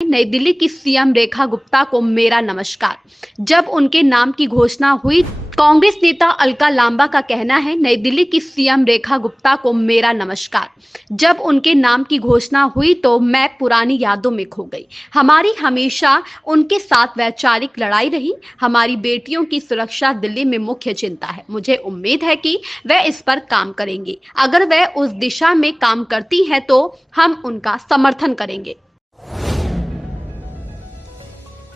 नई दिल्ली की सीएम रेखा गुप्ता को मेरा नमस्कार। जब उनके नाम की घोषणा हुई, कांग्रेस नेता अलका लांबा का कहना है, नई दिल्ली की सीएम रेखा गुप्ता को मेरा नमस्कार। जब उनके नाम की घोषणा हुई तो मैं पुरानी यादों में खो गई। हमारी हमेशा उनके साथ वैचारिक लड़ाई रही। हमारी बेटियों की सुरक्षा दिल्ली में मुख्य चिंता है। मुझे उम्मीद है कि वह इस पर काम करेंगी। अगर वह उस दिशा में काम करती है तो हम उनका समर्थन करेंगे।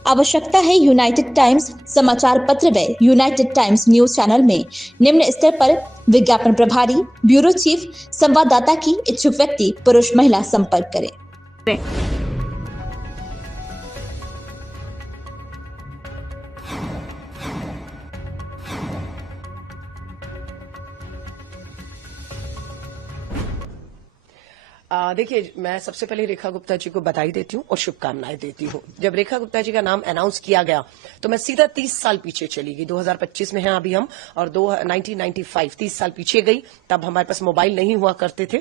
आवश्यकता है यूनाइटेड टाइम्स समाचार पत्र व यूनाइटेड टाइम्स न्यूज चैनल में निम्न स्तर पर विज्ञापन प्रभारी, ब्यूरो चीफ, संवाददाता की इच्छुक व्यक्ति पुरुष महिला संपर्क करें। देखिए, मैं सबसे पहले रेखा गुप्ता जी को बधाई देती हूँ और शुभकामनाएं देती हूँ। जब रेखा गुप्ता जी का नाम अनाउंस किया गया तो मैं सीधा 30 साल पीछे चली गई। 2025 में हैं अभी हम, और 1995 30 साल पीछे गई। तब हमारे पास मोबाइल नहीं हुआ करते थे,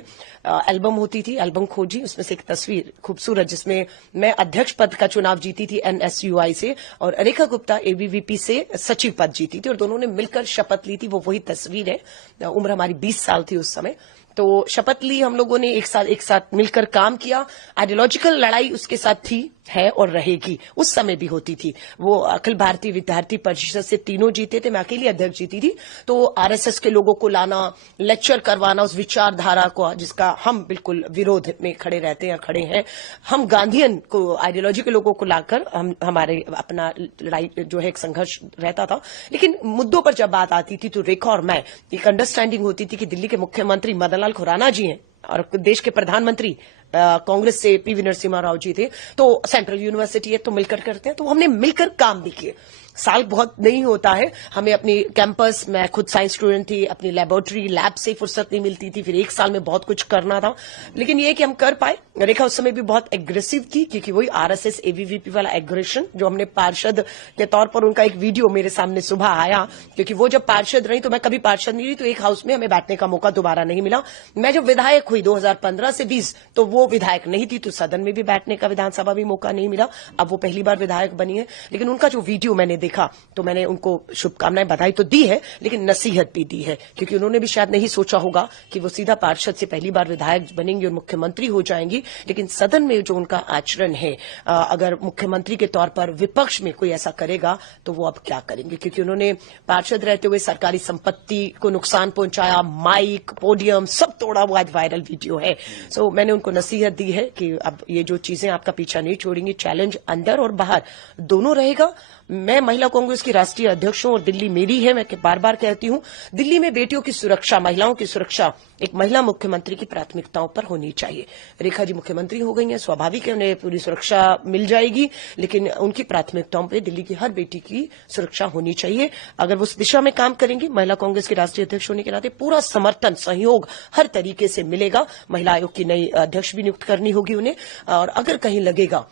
एल्बम होती थी, एल्बम खोजी, उसमें से एक तस्वीर खूबसूरत जिसमें मैं अध्यक्ष पद का चुनाव जीती थी NSUI से, और रेखा गुप्ता ABVP से सचिव पद जीती थी, और दोनों ने मिलकर शपथ ली थी। वो वही तस्वीर है। उम्र हमारी 20 साल थी उस समय। तो शपथ ली हम लोगों ने, एक साथ मिलकर काम किया। आइडियोलॉजिकल लड़ाई उसके साथ थी, है और रहेगी। उस समय भी होती थी। वो अखिल भारतीय विद्यार्थी परिषद से तीनों जीते थे, मैं अकेली अध्यक्ष जीती थी। तो RSS के लोगों को लाना, लेक्चर करवाना उस विचारधारा को जिसका हम बिल्कुल विरोध में खड़े रहते हैं, खड़े हैं। हम गांधीयन को, आइडियोलॉजी के लोगों को लाकर हमारे अपना लड़ाई जो है एक संघर्ष रहता था। लेकिन मुद्दों पर जब बात आती थी तो रेखा और मैं एक अंडरस्टैंडिंग होती थी कि दिल्ली के मुख्यमंत्री मदन लाल खुराना जी हैं और देश के प्रधानमंत्री कांग्रेस से PV नरसिम्हा राव जी थे, तो सेंट्रल यूनिवर्सिटी है तो मिलकर करते हैं। तो हमने मिलकर काम भी किए। साल बहुत नहीं होता है, हमें अपनी कैंपस, मैं खुद साइंस स्टूडेंट थी, अपनी लेबोरेटरी लैब से फुर्सत नहीं मिलती थी, फिर एक साल में बहुत कुछ करना था। लेकिन ये कि हम कर पाए। रेखा उस समय भी बहुत एग्रेसिव थी, क्योंकि वही RSS ABVP वाला एग्रेशन जो हमने पार्षद के तौर पर, उनका एक वीडियो मेरे सामने सुबह आया, क्योंकि वो जब पार्षद रही तो मैं कभी पार्षद नहीं रही, तो एक हाउस में हमें बैठने का मौका दोबारा नहीं मिला। मैं जब विधायक हुई 2015 से 20, तो वो विधायक नहीं थी, तो सदन में भी बैठने का, विधानसभा भी मौका नहीं मिला। अब वो पहली बार विधायक बनी है। लेकिन उनका जो वीडियो मैंने देखा तो मैंने उनको शुभकामनाएं, बधाई तो दी है, लेकिन नसीहत भी दी है, क्योंकि उन्होंने भी शायद नहीं सोचा होगा कि वो सीधा पार्षद से पहली बार विधायक बनेंगी और मुख्यमंत्री हो जाएंगी। लेकिन सदन में जो उनका आचरण है, अगर मुख्यमंत्री के तौर पर विपक्ष में कोई ऐसा करेगा तो वो अब क्या करेंगे, क्योंकि उन्होंने पार्षद रहते हुए सरकारी संपत्ति को नुकसान पहुंचाया, माइक, पोडियम सब तोड़ा। वो आज वायरल वीडियो है। सो मैंने उनको नसीहत दी है कि अब ये जो चीजें आपका पीछा नहीं छोड़ेंगी, चैलेंज अंदर और बाहर दोनों रहेगा। मैं महिला कांग्रेस की राष्ट्रीय अध्यक्ष हूं और दिल्ली मेरी है। मैं बार बार कहती हूं, दिल्ली में बेटियों की सुरक्षा, महिलाओं की सुरक्षा एक महिला मुख्यमंत्री की प्राथमिकताओं पर होनी चाहिए। रेखा जी मुख्यमंत्री हो गई हैं, स्वाभाविक है उन्हें पूरी सुरक्षा मिल जाएगी, लेकिन उनकी प्राथमिकताओं पर दिल्ली की हर बेटी की सुरक्षा होनी चाहिए। अगर वो उस दिशा में काम करेंगे, महिला कांग्रेस के राष्ट्रीय अध्यक्ष होने के नाते पूरा समर्थन, सहयोग हर तरीके से मिलेगा। महिला आयोग की नई अध्यक्ष भी नियुक्त करनी होगी उन्हें, और अगर कहीं लगेगा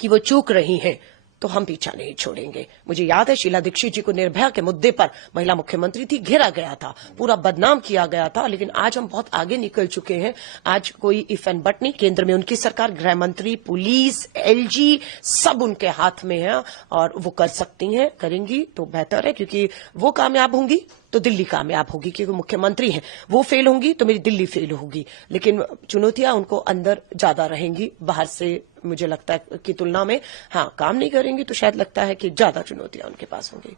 कि वो चूक रही हैं तो हम पीछा नहीं छोड़ेंगे। मुझे याद है शीला दीक्षित जी को निर्भया के मुद्दे पर, महिला मुख्यमंत्री थी, घेरा गया था, पूरा बदनाम किया गया था। लेकिन आज हम बहुत आगे निकल चुके हैं। आज कोई इफ एंड बट नहीं, केंद्र में उनकी सरकार, गृह मंत्री, पुलिस, LG सब उनके हाथ में है, और वो कर सकती हैं, करेंगी तो बेहतर है, क्योंकि वो कामयाब होंगी तो दिल्ली कामयाब होगी, क्योंकि मुख्यमंत्री हैं। वो फेल होंगी तो मेरी दिल्ली फेल होगी। लेकिन चुनौतियां उनको अंदर ज्यादा रहेंगी, बाहर से मुझे लगता है की तुलना में। हाँ, काम नहीं करेंगी तो शायद लगता है कि ज्यादा चुनौतियां उनके पास होंगी।